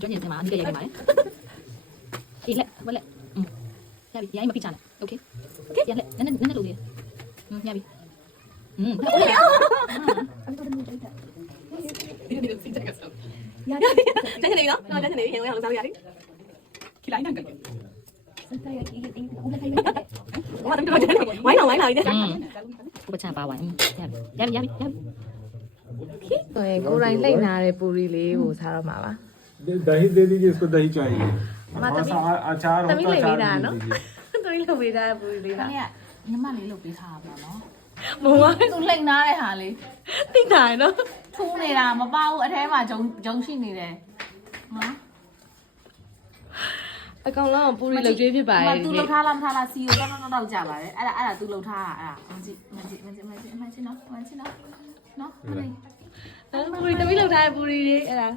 专业干嘛？你这也干嘛嘞？哎，来，我来，下边，伢没皮叉呢，OK，伢来，恁录的，伢边，真係你咯，真係你，我行手嘢，起來那個，我等佢真係，玩頭啫，我差8萬，伢邊，ဆိုရင်ကိုယ်တိုင်လိမ့်နာတဲ့ပူရီလေးကိုစားတော့မှာပါ दही दे दीजिए इसको दही चाहिए हमारा अचार तभी होता ले अचार लेना है ना? दे दीजिए သူလေးလုပ်ပေးတာပူရီလေး ခါ လား လေးကညီမလေးလုပ်ပေးထားပါတော့ မုံဝါ သူလိမ့်နာတဲ့ဟာလေး တိတာနော် ထူးနေတာမပါဘူးအထဲမှာဂျုံရှိနေတယ်နော် အကောင်လုံးပူရီလုပ်ကျွေးဖြစ်ပါ မ ရဲ့ သူလှုပ်ထားလားမထားလားစီကိုတော့ကြပါတယ်အဲ့ဒါသူလှုပ်ထားတာအဲ့ဒါမကြည့်နော်နော် ပူရီတမီးလုပ်ထားတဲ့ပူရီလေးအဲ့ဒါ